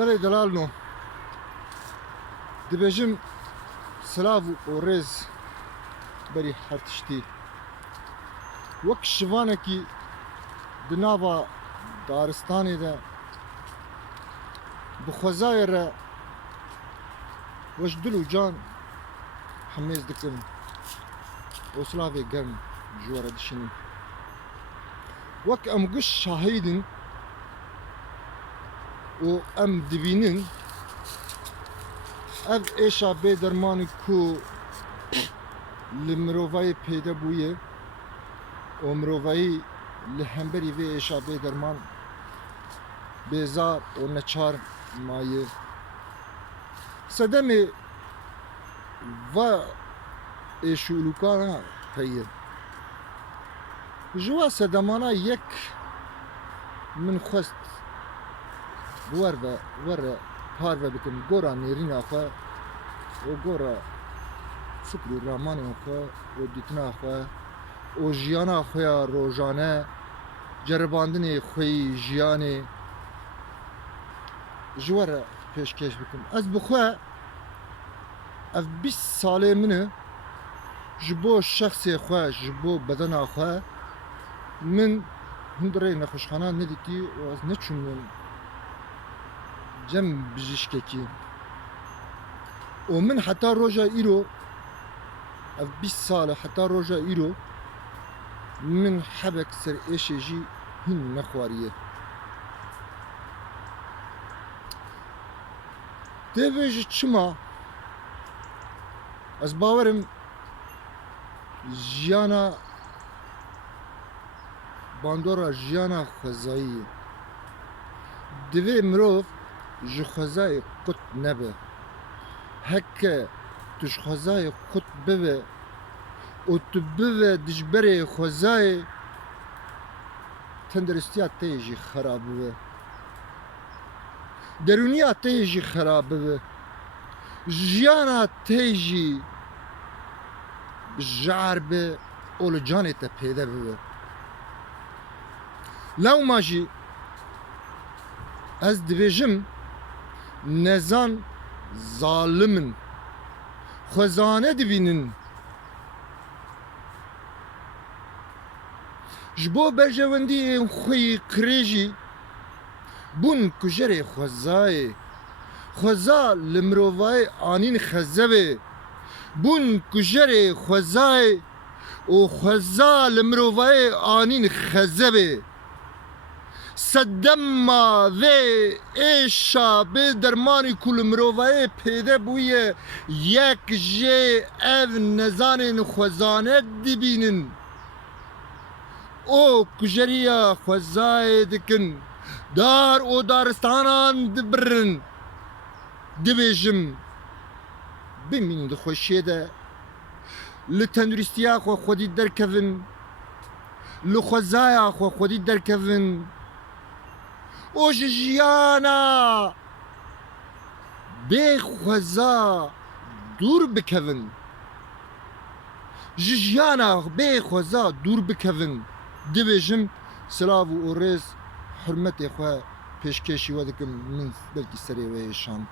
Berê delalno dibêjim silav û rêz berî her tiştî wek şivanekî di nava daristanê de bi xwezayê re weş dil û can hemêz dikin û silavê germ ji we re dişînin. Wek em giş şahîdin û em dibînin ev êşa bêdermanî ku li mirovayê pêde bûye û mirovayî li hemberî vê êşa bêderman bêzar û neçar maye. Sedemê va êşûlûkana heye. Ji we sedemana yek min xwest were parve bikim gora nêrîna xwe û gora fikr û ramanên xwe û dîtina xwe û jiyana xwe ya rojane ceribandinê xwe yî jiyanê ji we re pêşkêş bikim. Ez bi xwe ev 20 salê min e ji bo şexsê xwe ji bo bedena xwe min hundirê nexweşxana nedîtî û ez neçûm cem bijîşkekî û min heta roja îro ev 20 sal e heta roja îro min hebek ser êşê jî hîn nexwariye. Tevê ji çima ez bawerim jiyana bandora jiyana xwezayî ye. Divê mirov ji xwezayê qut nebe. Heke tu ji xwezayê qut bibe û tu bive dijberê xwezayê tenduristiya te yê jî xerab bibe. Derûniya te yê jî xerab bibe. Jiyana te jî jar be û li canê te pêde bibe. Lewma jî ez dibêjim nezan zalimin xwezane dibînin ji bo berjewendiyên xwe yî kirê jî bûn kujerê xwezayê. Xweza li mirovayê anîn xezebê bûn kujerê xwezayê û xweza li mirovayê anîn xezebê. Sedema vê êşa bêdermanî ku li mirovayê pêde bûye yek jê ev nezanên xwezane dibînin û kujeriya xwezayê dikin dar û daristanan dibirin. Dibêjim bimînin di xweşiyê de li tenduristiya xwe xwedî derkevin, li xwezaya xwe xwedî derkevin û ji jiyana bê xweza dûr bikevin. Ji jiyana bê xweza dûr bikevin. Dibêjim silav û rêz hurmetê xwe pêşkêşî we dikim min belkî serê we êşan.